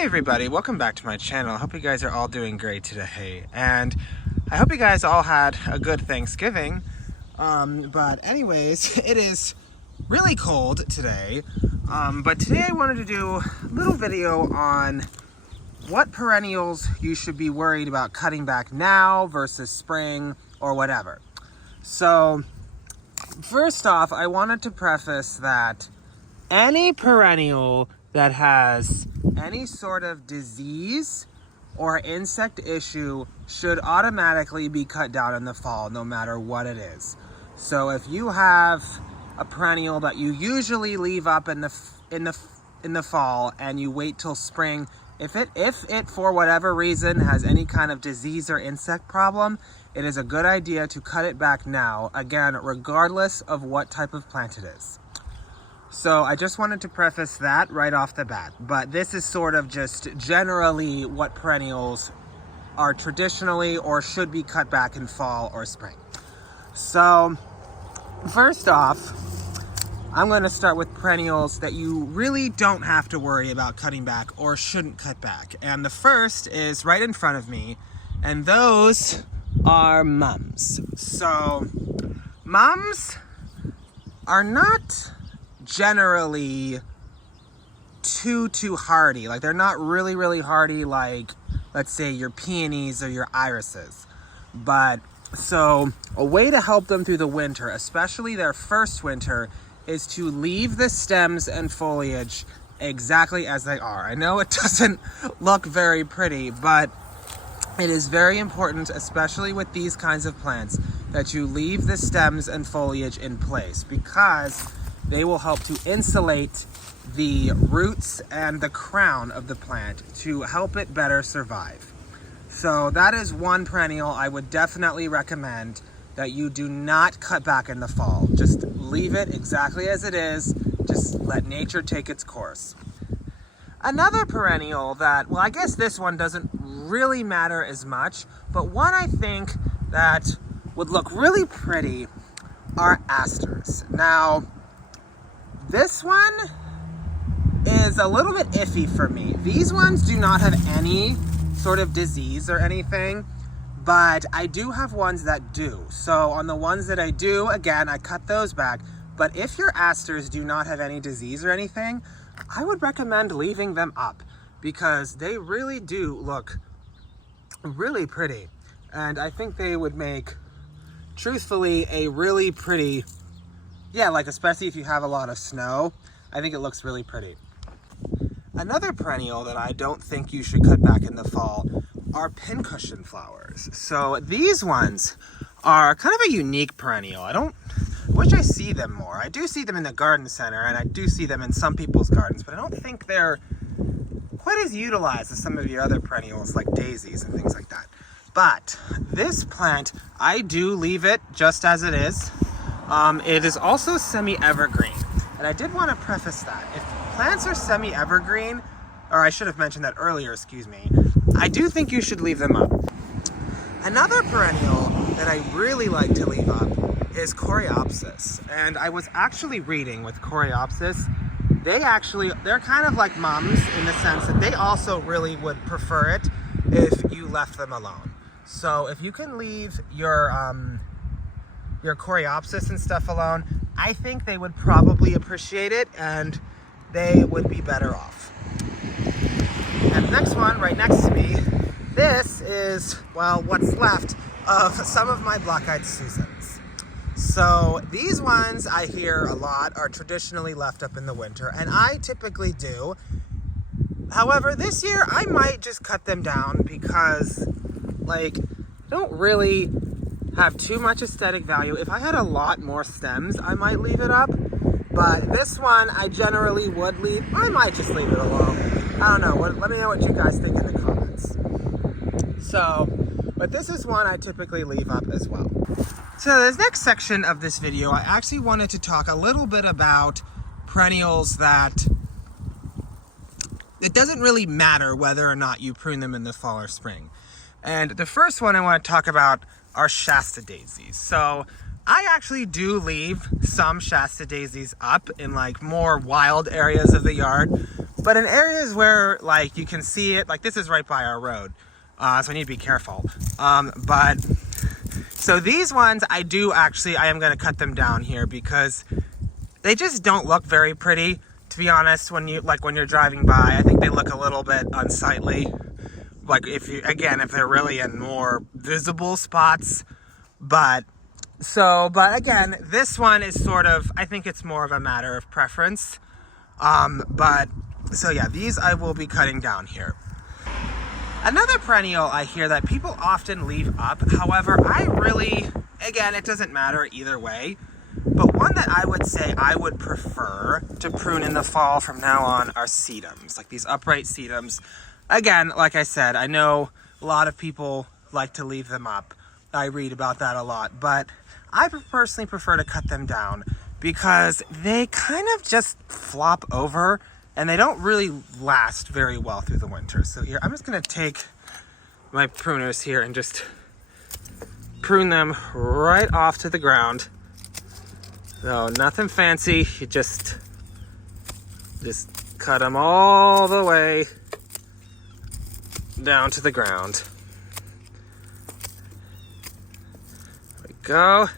Hey everybody, welcome back to my channel. I hope you guys are all doing great today, and I hope you guys all had a good Thanksgiving. But anyways, it is really cold today, but today I wanted to do a little video on what perennials you should be worried about cutting back now versus spring or whatever. So first off, I wanted to preface that any perennial that has any sort of disease or insect issue should automatically be cut down in the fall, no matter what it is. So if you have a perennial that you usually leave up in the fall and you wait till spring, if it for whatever reason has any kind of disease or insect problem, it is a good idea to cut it back now, again, regardless of what type of plant it is. So I just wanted to preface that right off the bat, but this is sort of just generally what perennials are traditionally or should be cut back in fall or spring. So first off, I'm going to start with perennials that you really don't have to worry about cutting back or shouldn't cut back. And the first is right in front of me, and those are mums. So mums are not generally too hardy. Like, they're not really hardy like, let's say, your peonies or your irises. But so a way to help them through the winter, especially their first winter, is to leave the stems and foliage exactly as they are. I know it doesn't look very pretty, but it is very important, especially with these kinds of plants, that you leave the stems and foliage in place, because they will help to insulate the roots and the crown of the plant to help it better survive. So that is one perennial I would definitely recommend that you do not cut back in the fall. Just leave it exactly as it is. Just let nature take its course. Another perennial that, well, I guess this one doesn't really matter as much, but one I think that would look really pretty are asters. Now, this one is a little bit iffy for me. These ones do not have any sort of disease or anything, but I do have ones that do. So on the ones that I do, again, I cut those back. But if your asters do not have any disease or anything, I would recommend leaving them up, because they really do look really pretty. And I think they would make, truthfully, a really pretty, yeah, like especially if you have a lot of snow, I think it looks really pretty. Another perennial that I don't think you should cut back in the fall are pincushion flowers. So these ones are kind of a unique perennial. I wish I see them more. I do see them in the garden center, and I do see them in some people's gardens, but I don't think they're quite as utilized as some of your other perennials like daisies and things like that. But this plant, I do leave it just as it is. It is also semi-evergreen, and I did want to preface that. If plants are semi-evergreen, or I should have mentioned that earlier, excuse me, I do think you should leave them up. Another perennial that I really like to leave up is Coreopsis, and I was actually reading with Coreopsis, they're kind of like mums in the sense that they also really would prefer it if you left them alone. So if you can leave your Coreopsis and stuff alone, I think they would probably appreciate it, and they would be better off. And the next one right next to me, this is, well, what's left of some of my black-eyed Susans. So these ones I hear a lot are traditionally left up in the winter, and I typically do. However, this year I might just cut them down because, like, don't really have too much aesthetic value. If I had a lot more stems, I might leave it up, but this one I generally would leave. I might just leave it alone. I don't know. Let me know what you guys think in the comments. So, but this is one I typically leave up as well. So this next section of this video, I actually wanted to talk a little bit about perennials that it doesn't really matter whether or not you prune them in the fall or spring. And the first one I want to talk about are Shasta daisies. So I actually do leave some Shasta daisies up in like more wild areas of the yard. But in areas where like you can see it, like this is right by our road, so I need to be careful. But so these ones, I am going to cut them down here because they just don't look very pretty, to be honest. When you're driving by, I think they look a little bit unsightly. Like if they're really in more visible spots. But again, this one is sort of, I think it's more of a matter of preference. So yeah, these I will be cutting down here. Another perennial I hear that people often leave up, however, again, it doesn't matter either way, but one that I would say I would prefer to prune in the fall from now on are sedums, like these upright sedums. Again, like I said, I know a lot of people like to leave them up. I read about that a lot, but I personally prefer to cut them down because they kind of just flop over and they don't really last very well through the winter. So here, I'm just gonna take my pruners here and just prune them right off to the ground. No, nothing fancy. You just cut them all the way down to the ground. There we go.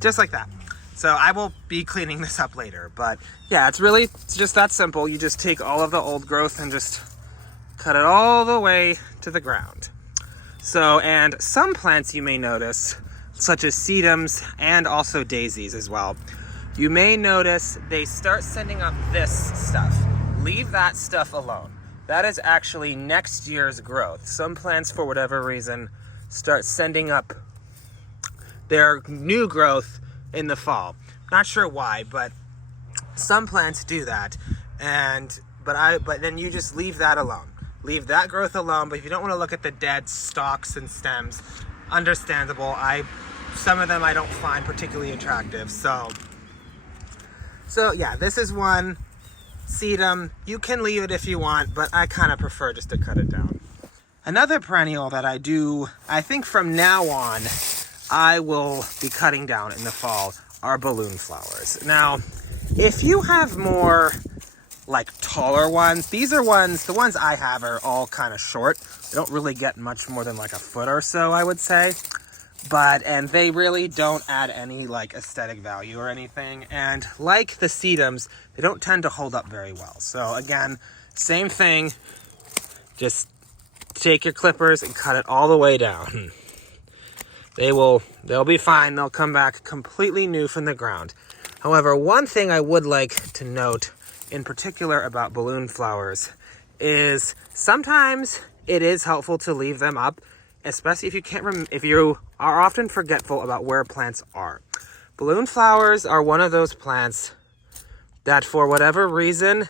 Just like that. So I will be cleaning this up later, but yeah, it's just that simple. You just take all of the old growth and just cut it all the way to the ground. So, and some plants you may notice, such as sedums and also daisies as well, you may notice they start sending up this stuff. Leave that stuff alone. That is actually next year's growth. Some plants, for whatever reason, start sending up their new growth in the fall. Not sure why, but some plants do that. But then you just leave that alone. Leave that growth alone. But if you don't want to look at the dead stalks and stems, understandable. Some of them I don't find particularly attractive. So yeah, this is one sedum. You can leave it if you want, but I kind of prefer just to cut it down. Another perennial that I think from now on, I will be cutting down in the fall are balloon flowers. Now, if you have more like taller ones, the ones I have are all kind of short. They don't really get much more than like a foot or so, I would say. And they really don't add any like aesthetic value or anything. And like the sedums, they don't tend to hold up very well. So again, same thing, just take your clippers and cut it all the way down. They'll be fine. They'll come back completely new from the ground. However, one thing I would like to note in particular about balloon flowers is sometimes it is helpful to leave them up, especially if you are often forgetful about where plants are. Balloon flowers are one of those plants that for whatever reason,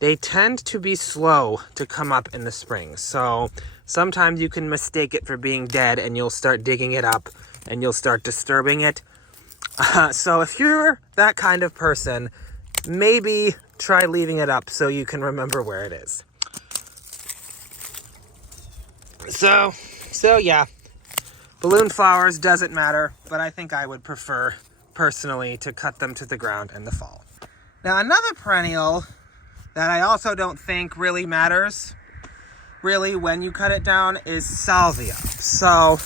they tend to be slow to come up in the spring. So sometimes you can mistake it for being dead and you'll start digging it up and you'll start disturbing it. So if you're that kind of person, maybe try leaving it up so you can remember where it is. So yeah, balloon flowers doesn't matter, but I think I would prefer personally to cut them to the ground in the fall. Now another perennial that I also don't think really matters when you cut it down is salvia. So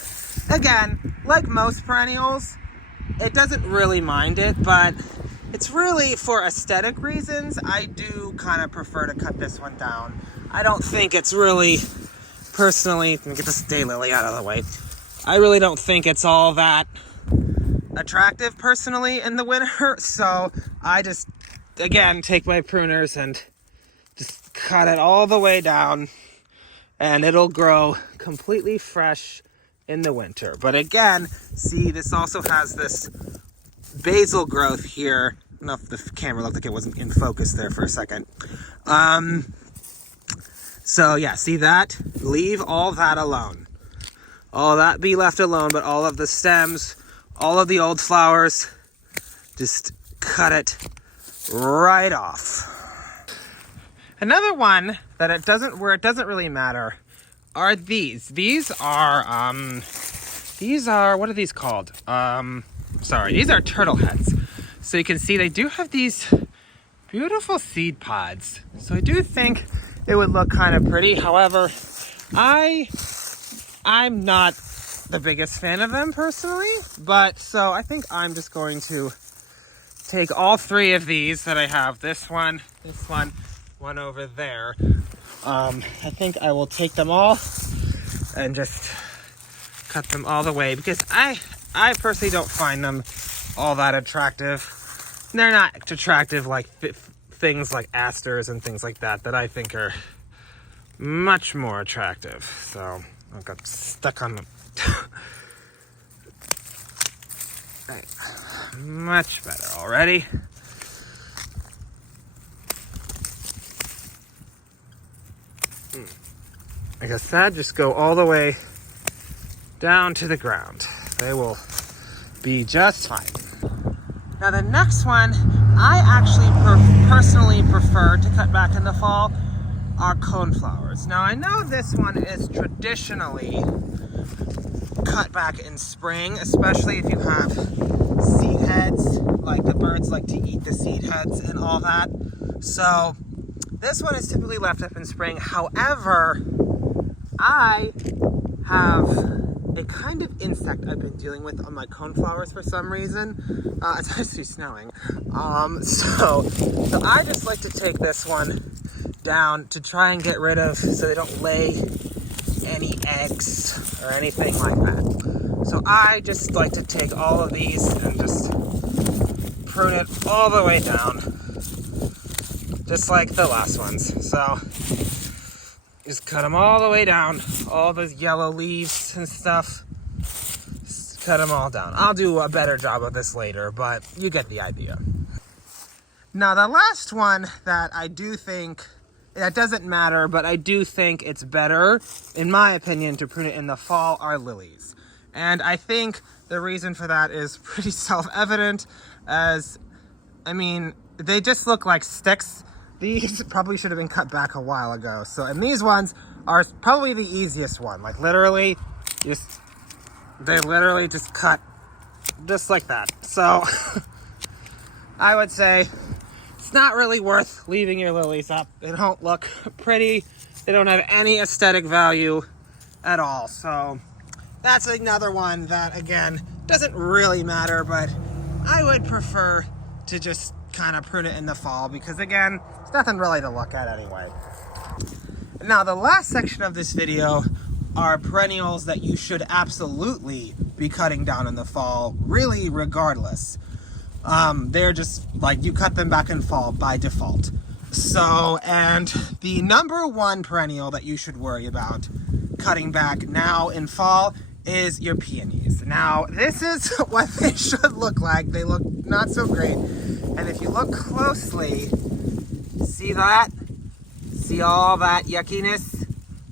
again, like most perennials, it doesn't really mind it, but it's really for aesthetic reasons. I do kind of prefer to cut this one down. I don't think it's really, personally, let me get this daylily out of the way. I really don't think it's all that attractive personally in the winter. So I just, again, take my pruners and just cut it all the way down and it'll grow completely fresh in the winter. But again, see, this also has this basal growth here. I don't know if the camera looked like it wasn't in focus there for a second. So yeah, see that? Leave all that alone. All that be left alone, but all of the stems, all of the old flowers, just cut it right off. Another one that it doesn't really matter are these. These are what are these called? Sorry, these are turtle heads. So you can see they do have these beautiful seed pods. So I do think it would look kind of pretty. However, I'm not the biggest fan of them personally, but so I think I'm just going to take all three of these that I have, this one, one over there. I think I will take them all and just cut them all the way because I personally don't find them all that attractive. They're not attractive like things like asters and things like that I think are much more attractive. So I got stuck on them. Right. Much better already. Like I said, just go all the way down to the ground. They will be just fine. Now the next one, I actually personally prefer to cut back in the fall, are coneflowers. Now I know this one is traditionally cut back in spring, especially if you have seed heads, like the birds like to eat the seed heads and all that. So this one is typically left up in spring. However, I have a kind of insect I've been dealing with on my coneflowers for some reason. It's actually snowing. So I just like to take this one down to try and get rid of, so they don't lay any eggs or anything like that. So I just like to take all of these and just prune it all the way down, just like the last ones. So just cut them all the way down, all those yellow leaves and stuff, just cut them all down. I'll do a better job of this later, but you get the idea. Now the last one that I do think, that doesn't matter, but I do think it's better, in my opinion, to prune it in the fall are lilies. And I think the reason for that is pretty self-evident, as, I mean, they just look like sticks. These probably should have been cut back a while ago. So, and these ones are probably the easiest one. Like literally, they literally just cut just like that. So, I would say it's not really worth leaving your lilies up. They don't look pretty. They don't have any aesthetic value at all. So that's another one that, again, doesn't really matter, but I would prefer to just kind of prune it in the fall because, again, it's nothing really to look at anyway. Now, the last section of this video are perennials that you should absolutely be cutting down in the fall, really regardless. They're just like, you cut them back in fall by default. So, and the number one perennial that you should worry about cutting back now in fall is your peonies. Now, this is what they should look like. They look not so great. And if you look closely, see that? See all that yuckiness?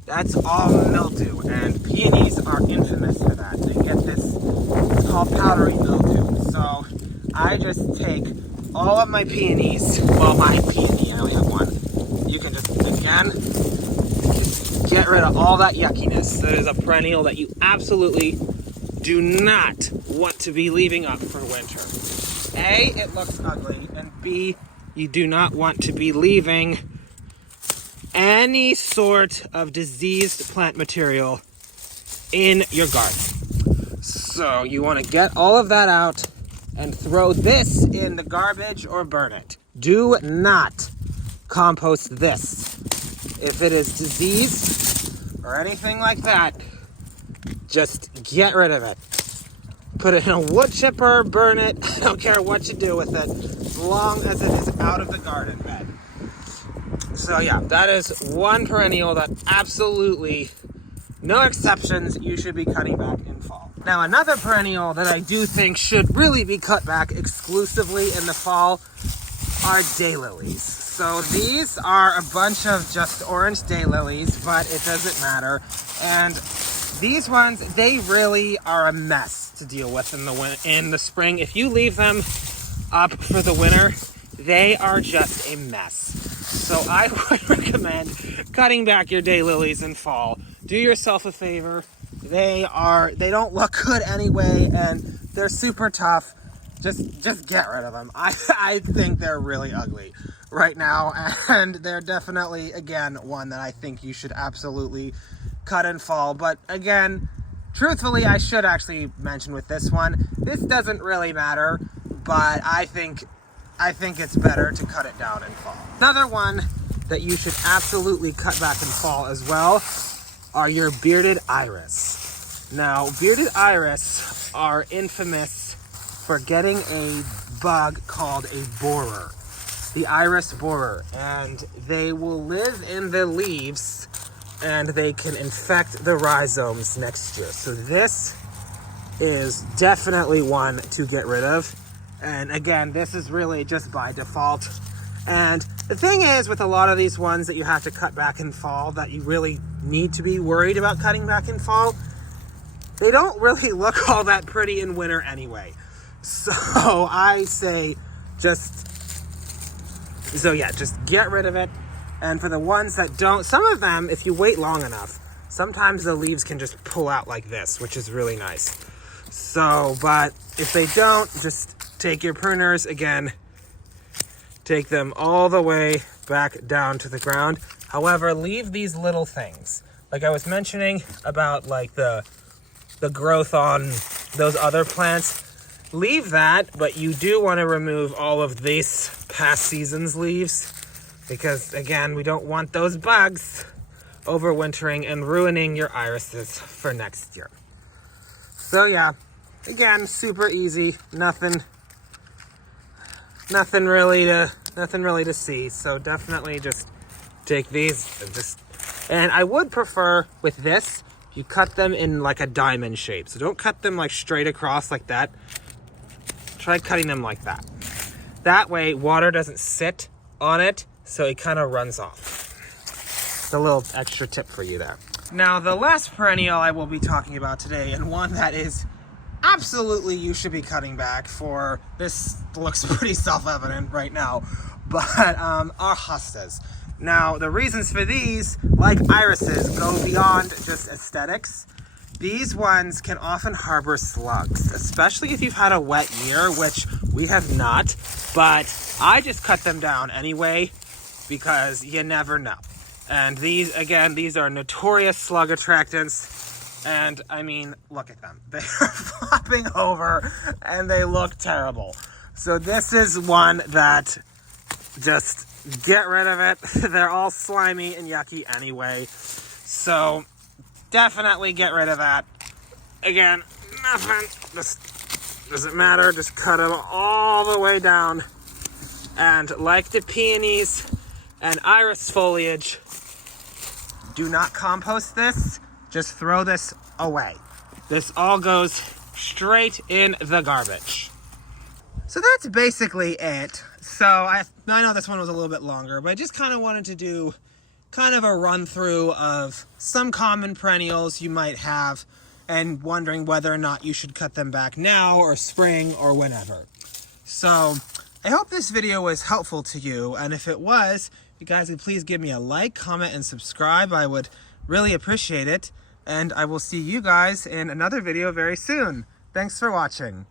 That's all mildew. And peonies are infamous for that. They get this, it's called powdery mildew. So I just take all of my peonies, well, my peony, I only have one. You can just, again, just get rid of all that yuckiness. That is a perennial that you absolutely do not want to be leaving up for winter. A, it looks ugly, and B, you do not want to be leaving any sort of diseased plant material in your garden. So you want to get all of that out and throw this in the garbage or burn it. Do not compost this. If it is diseased or anything like that, just get rid of it. Put it in a wood chipper, burn it. I don't care what you do with it, as long as it is out of the garden bed. So yeah, that is one perennial that absolutely, no exceptions, you should be cutting back in fall. Now, another perennial that I do think should really be cut back exclusively in the fall are daylilies. So these are a bunch of just orange daylilies, but it doesn't matter. And these ones, they really are a mess to deal with in the spring. If you leave them up for the winter, they are just a mess. So I would recommend cutting back your daylilies in fall. Do yourself a favor. They don't look good anyway, and they're super tough. Just get rid of them. I think they're really ugly right now, and they're definitely, again, one that I think you should absolutely cut in fall. But again, truthfully, I should actually mention with this one, this doesn't really matter, but I think it's better to cut it down in fall. Another one that you should absolutely cut back in fall as well are your bearded iris. Now, bearded iris are infamous for getting a bug called a borer, the iris borer, and they will live in the leaves and they can infect the rhizomes next year. So this is definitely one to get rid of. And again, this is really just by default. And the thing is, with a lot of these ones that you have to cut back in fall, that you really need to be worried about cutting back in fall, they don't really look all that pretty in winter anyway. So I say just get rid of it. And for the ones that don't, some of them, if you wait long enough, sometimes the leaves can just pull out like this, which is really nice. So, but if they don't, just take your pruners, again, take them all the way back down to the ground. However, leave these little things. Like I was mentioning about like the growth on those other plants, leave that, but you do want to remove all of these past season's leaves, because again, we don't want those bugs overwintering and ruining your irises for next year. So yeah, again, super easy, nothing really to see. So definitely just take these and I would prefer with this, you cut them in like a diamond shape. So don't cut them like straight across like that. Try cutting them like that. That way water doesn't sit on it, so it kind of runs off. It's a little extra tip for you there. Now, the last perennial I will be talking about today, and one that is absolutely you should be cutting back for, this looks pretty self-evident right now, but are hostas. Now, the reasons for these, like irises, go beyond just aesthetics. These ones can often harbor slugs, especially if you've had a wet year, which we have not, but I just cut them down anyway, because you never know. And these, again, these are notorious slug attractants, and I mean, look at them. They are flopping over, and they look terrible. So this is one that just get rid of it. They're all slimy and yucky anyway, so definitely get rid of that. Again, nothing, just doesn't matter, just cut them all the way down. And like the peonies and iris foliage, do not compost this, just throw this away. This all goes straight in the garbage. So that's basically it. So I know this one was a little bit longer, but I just kind of wanted to do kind of a run through of some common perennials you might have and wondering whether or not you should cut them back now or spring or whenever. So I hope this video was helpful to you, and if it was, you guys would please give me a like, comment, and subscribe. I would really appreciate it, and I will see you guys in another video very soon. Thanks for watching.